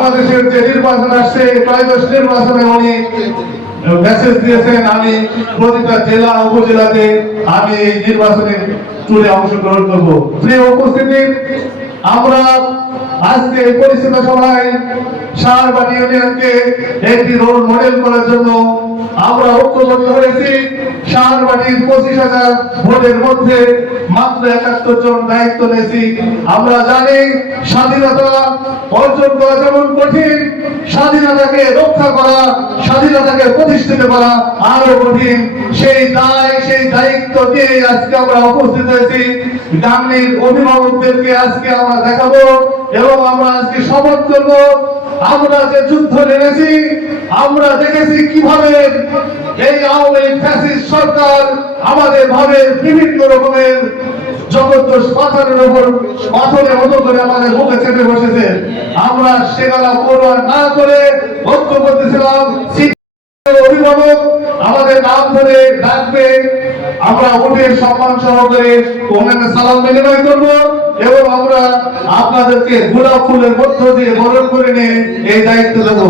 বাংলাদেশের যে নির্বাচন আসছে, ত্রয়োদশ নির্বাচনে উনি মেসেজ দিয়েছেন, আমি প্রতিটা জেলা, উপজেলাতে আমি এই নির্বাচনে চুরে অংশগ্রহণ করব। প্রিয় উপস্থিতি, আমরা আজকে এই পরিচিত সভায় সারবাড়ি ইউনিয়নকে একটি রোল মডেল করার জন্য আমরা ঐক্যবদ্ধ হয়েছি। সারবাড়ির পঁচিশ হাজার ভোটের মধ্যে মাত্র একাত্তর জন দায়িত্ব নিয়েছি। আমরা জানি স্বাধীনতা অর্জন করা যেমন কঠিন, স্বাধীনতাকে রক্ষা করা, স্বাধীনতাকে প্রতিষ্ঠিত করা আরও কঠিন। সেই দায়, সেই দায়িত্ব নিয়ে আজকে আমরা উপস্থিত হয়েছি। গ্রামের অভিভাবকদেরকে আজকে আমরা দেখাবো এবং আমরা আজকে শপথ করব। আমরা যে যুদ্ধ নেমেছি আমরা দেখেছি কীভাবে এই আওয়ামী ফ্যাসিস্ট সরকার আমাদের ভাবে বিভিন্ন রকমের আমাদের মুখে চেপে বসেছে। আমরা না করে অভিভাবক আমাদের ধরে আমরা সম্মান সালাম বিনিময় করব এবং আমরা আপনাদেরকে গোলাপ ফুলের মধ্য দিয়ে বরণ করে নিয়ে এই দায়িত্ব দেবো